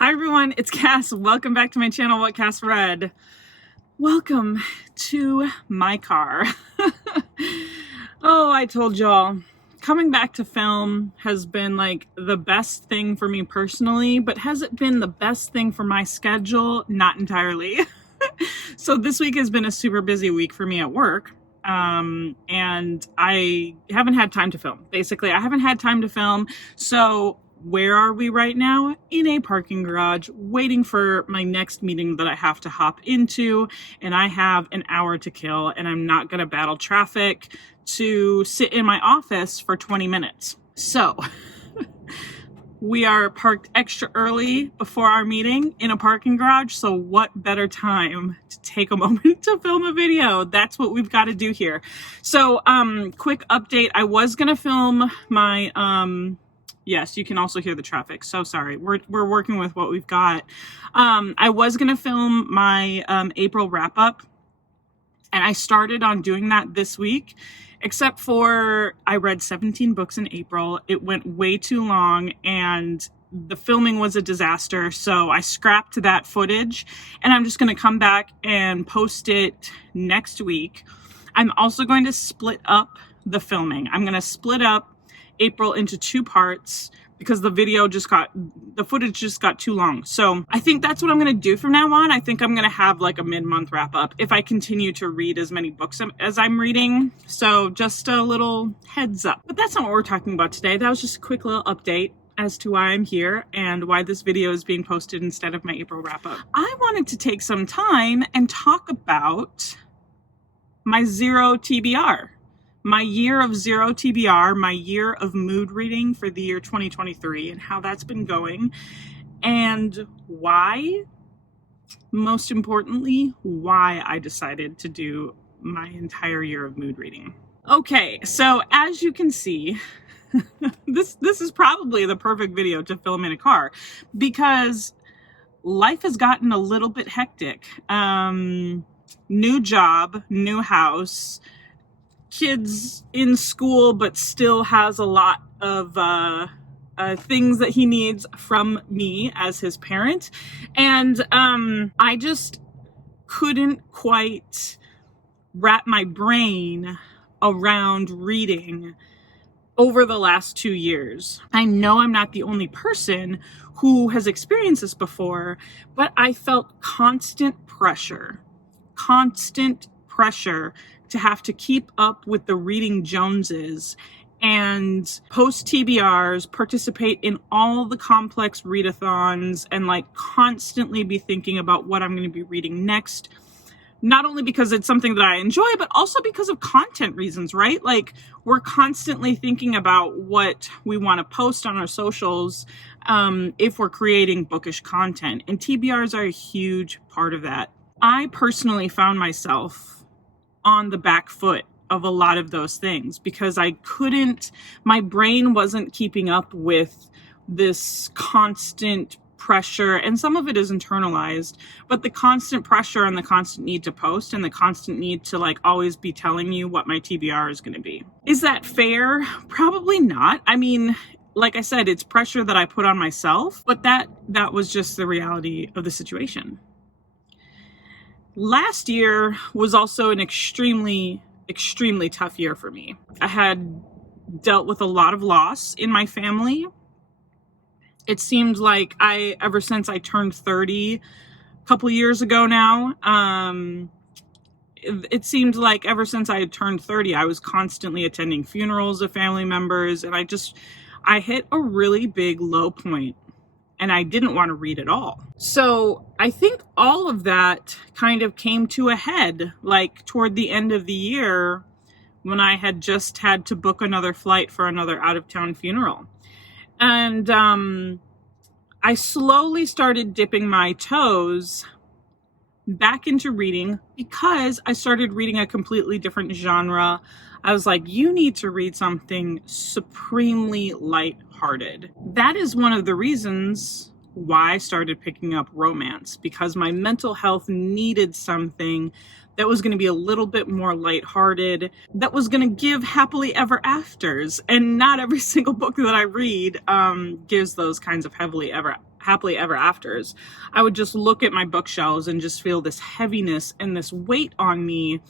Hi everyone, it's Cass. Welcome back to my channel, What Cass Read. Welcome to my car. Oh, I told y'all, coming back to film has been like the best thing for me personally, but has it been the best thing for my schedule? Not entirely. So this week has been a super busy week for me at work. And I haven't had time to film. Basically, I haven't had time to film. So where are we right now? In a parking garage, waiting for my next meeting that I have to hop into, and I have an hour to kill, and I'm not gonna battle traffic to sit in my office for 20 minutes. So we are parked extra early before our meeting in a parking garage, so what better time to take a moment to film a video? That's what we've got to do here. So quick update, I was gonna film my yes, you can also hear the traffic. So sorry. We're working with what we've got. I was going to film my April wrap up, and I started on doing that this week, except for I read 17 books in April. It went way too long and the filming was a disaster. So I scrapped that footage and I'm just going to come back and post it next week. I'm also going to split up the filming. I'm going to split up April into two parts because the footage just got too long. So I think that's what I'm going to do from now on. I think I'm going to have like a mid-month wrap up if I continue to read as many books as I'm reading. So just a little heads up. But that's not what we're talking about today. That was just a quick little update as to why I'm here and why this video is being posted instead of my April wrap up. I wanted to take some time and talk about my zero TBR. My year of zero TBR, my year of mood reading for the year 2023 and how that's been going and why, most importantly, why I decided to do my entire year of mood reading. Okay, so as you can see, this is probably the perfect video to film in a car because life has gotten a little bit hectic. New job, new house, kids in school, but still has a lot of things that he needs from me as his parent. And I just couldn't quite wrap my brain around reading over the last 2 years. I know I'm not the only person who has experienced this before, but I felt constant pressure to have to keep up with the reading Joneses and post TBRs, participate in all the complex readathons, and like constantly be thinking about what I'm going to be reading next. Not only because it's something that I enjoy, but also because of content reasons, right? Like we're constantly thinking about what we want to post on our socials if we're creating bookish content. And TBRs are a huge part of that. I personally found myself on the back foot of a lot of those things because my brain wasn't keeping up with this constant pressure, and some of it is internalized, but the constant pressure and the constant need to post and the constant need to like always be telling you what my TBR is going to be. Is that fair? Probably not. I mean, like I said, it's pressure that I put on myself, but that was just the reality of the situation. Last year was also an extremely tough year for me. I had dealt with a lot of loss in my family. It seemed like ever since I turned 30 a couple years ago now, it seemed like ever since I had turned 30, I was constantly attending funerals of family members, and I hit a really big low point. And I didn't want to read at all. So I think all of that kind of came to a head, like toward the end of the year when I had just had to book another flight for another out-of-town funeral. And I slowly started dipping my toes back into reading because I started reading a completely different genre. I was like, you need to read something supremely lighthearted. That is one of the reasons why I started picking up romance, because my mental health needed something that was going to be a little bit more lighthearted, that was going to give happily ever afters. And not every single book that I read gives those kinds of happily happily ever afters, I would just look at my bookshelves and just feel this heaviness and this weight on me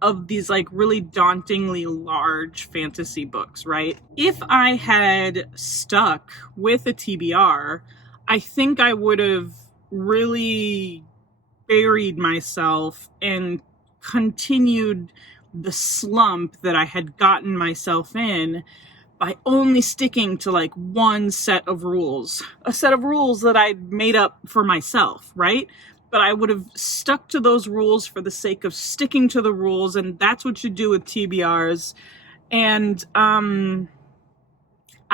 of these like really dauntingly large fantasy books, right? If I had stuck with a TBR, I think I would have really buried myself and continued the slump that I had gotten myself in by only sticking to like one set of rules, a set of rules that I'd made up for myself, right? But I would have stuck to those rules for the sake of sticking to the rules, and that's what you do with TBRs. And I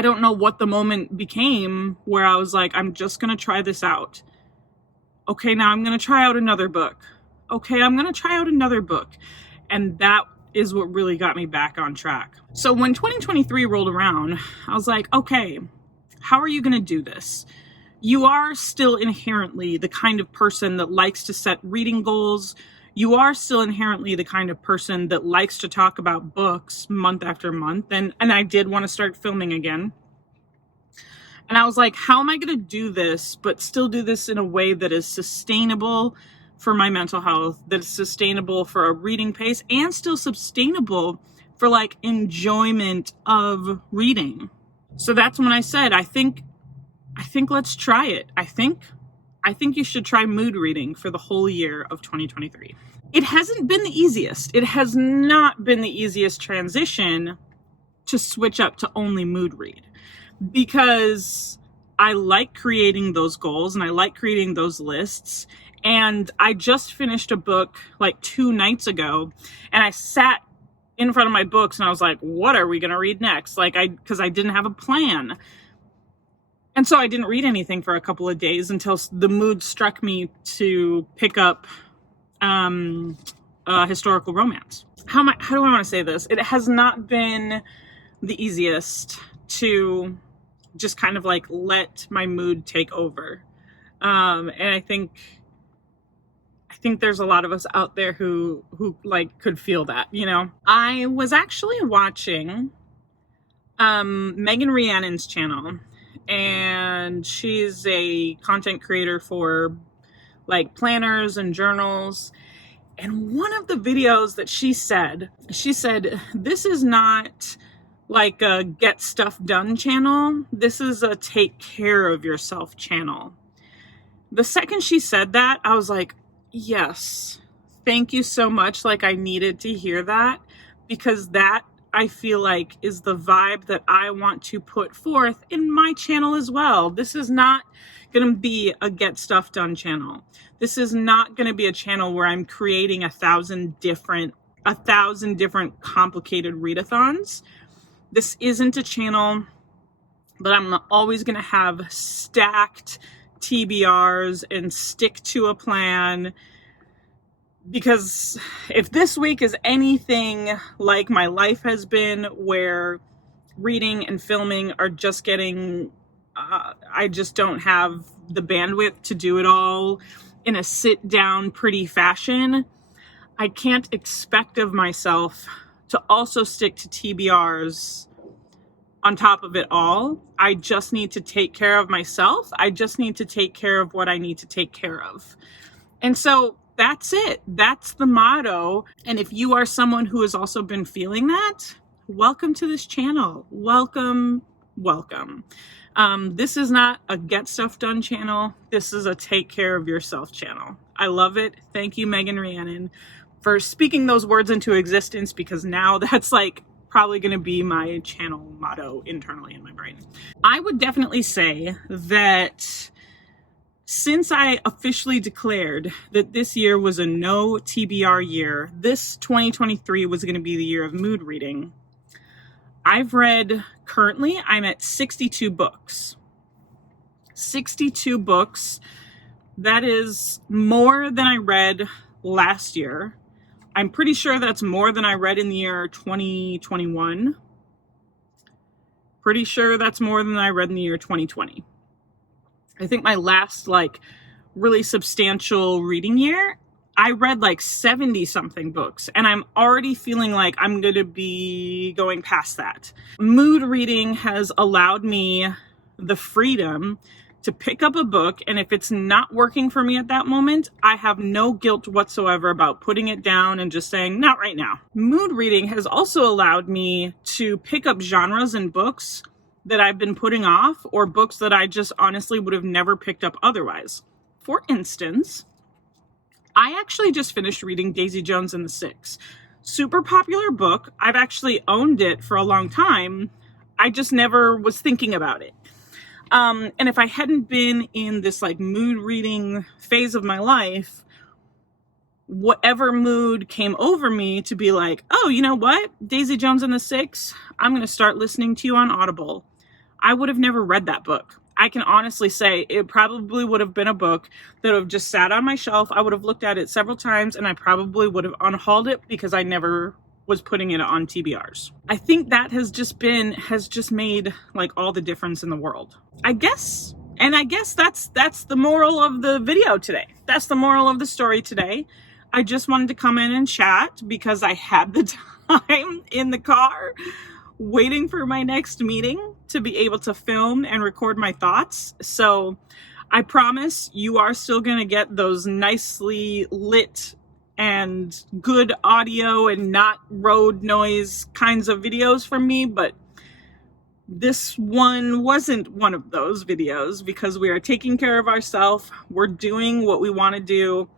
don't know what the moment became where I was like, I'm just going to try this out. Okay, now I'm going to try out another book. Okay, I'm going to try out another book. And that is what really got me back on track. So when 2023 rolled around, I was like, okay, how are you going to do this? You are still inherently the kind of person that likes to set reading goals. You are still inherently the kind of person that likes to talk about books month after month. And I did want to start filming again. And I was like, how am I going to do this, but still do this in a way that is sustainable for my mental health, that is sustainable for a reading pace, and still sustainable for like enjoyment of reading? So that's when I said, I think let's try it. I think you should try mood reading for the whole year of 2023. It hasn't been the easiest. It has not been the easiest transition to switch up to only mood read, because I like creating those goals and I like creating those lists. And I just finished a book like 2 nights ago, and I sat in front of my books and I was like, what are we going to read next? Because I didn't have a plan. And so I didn't read anything for a couple of days until the mood struck me to pick up historical romance. How do I want to say this? It has not been the easiest to just kind of like let my mood take over. And I think there's a lot of us out there who like could feel that, you know. I was actually watching Megan Rhiannon's channel, and she's a content creator for like planners and journals. And one of the videos that she said, this is not like a get stuff done channel. This is a take care of yourself channel. The second she said that, I was like, yes, thank you so much. Like, I needed to hear that, because that, I feel like, is the vibe that I want to put forth in my channel as well. This is not going to be a get stuff done channel. This is not going to be a channel where I'm creating 1,000 different complicated readathons. This isn't a channel that I'm always going to have stacked TBRs and stick to a plan. Because if this week is anything like my life has been, where reading and filming are just getting, I just don't have the bandwidth to do it all in a sit down pretty fashion, I can't expect of myself to also stick to TBRs on top of it all. I just need to take care of myself. I just need to take care of what I need to take care of. And so that's it. That's the motto. And if you are someone who has also been feeling that, welcome to this channel. Welcome. This is not a get stuff done channel. This is a take care of yourself channel. I love it. Thank you, Megan Rhiannon, for speaking those words into existence, because now that's like probably going to be my channel motto internally in my brain. I would definitely say that since I officially declared that this year was a no TBR year, this 2023 was going to be the year of mood reading. I've read, currently, I'm at 62 books. 62 books. That is more than I read last year. I'm pretty sure that's more than I read in the year 2021. Pretty sure that's more than I read in the year 2020. I think my last like really substantial reading year, I read like 70 something books, and I'm already feeling like I'm going to be going past that. Mood reading has allowed me the freedom to pick up a book, and if it's not working for me at that moment, I have no guilt whatsoever about putting it down and just saying, not right now. Mood reading has also allowed me to pick up genres in books that I've been putting off, or books that I just honestly would have never picked up otherwise. For instance, I actually just finished reading Daisy Jones and the Six. Super popular book. I've actually owned it for a long time. I just never was thinking about it. And if I hadn't been in this like mood reading phase of my life, whatever mood came over me to be like, oh, you know what? Daisy Jones and the Six, I'm going to start listening to you on Audible. I would have never read that book. I can honestly say it probably would have been a book that would have just sat on my shelf. I would have looked at it several times and I probably would have unhauled it because I never was putting it on TBRs. I think that has just made like all the difference in the world. I guess that's the moral of the video today. That's the moral of the story today. I just wanted to come in and chat because I had the time in the car waiting for my next meeting to be able to film and record my thoughts. So I promise you are still going to get those nicely lit and good audio and not road noise kinds of videos from me, but this one wasn't one of those videos because we are taking care of ourselves, we're doing what we want to do,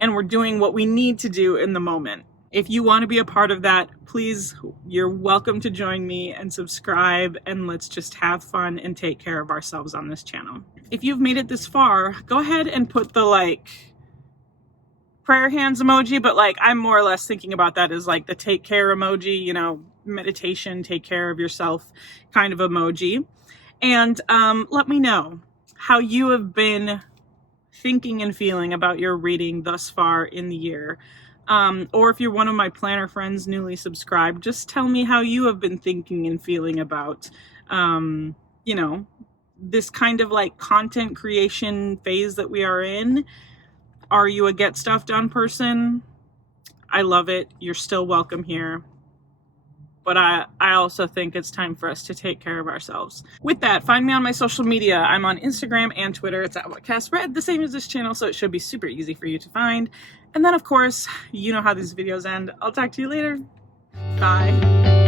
and we're doing what we need to do in the moment. If you want to be a part of that, please, you're welcome to join me and subscribe, and let's just have fun and take care of ourselves on this channel. If you've made it this far, go ahead and put the like prayer hands emoji, but like I'm more or less thinking about that as like the take care emoji, you know, meditation, take care of yourself kind of emoji. And let me know how you have been thinking and feeling about your reading thus far in the year. Or if you're one of my planner friends newly subscribed, just tell me how you have been thinking and feeling about, you know, this kind of like content creation phase that we are in. Are you a get stuff done person? I love it. You're still welcome here. But I also think it's time for us to take care of ourselves. With that, find me on my social media. I'm on Instagram and Twitter. It's at whatcassread, the same as this channel, so it should be super easy for you to find. And then, of course, you know how these videos end. I'll talk to you later. Bye.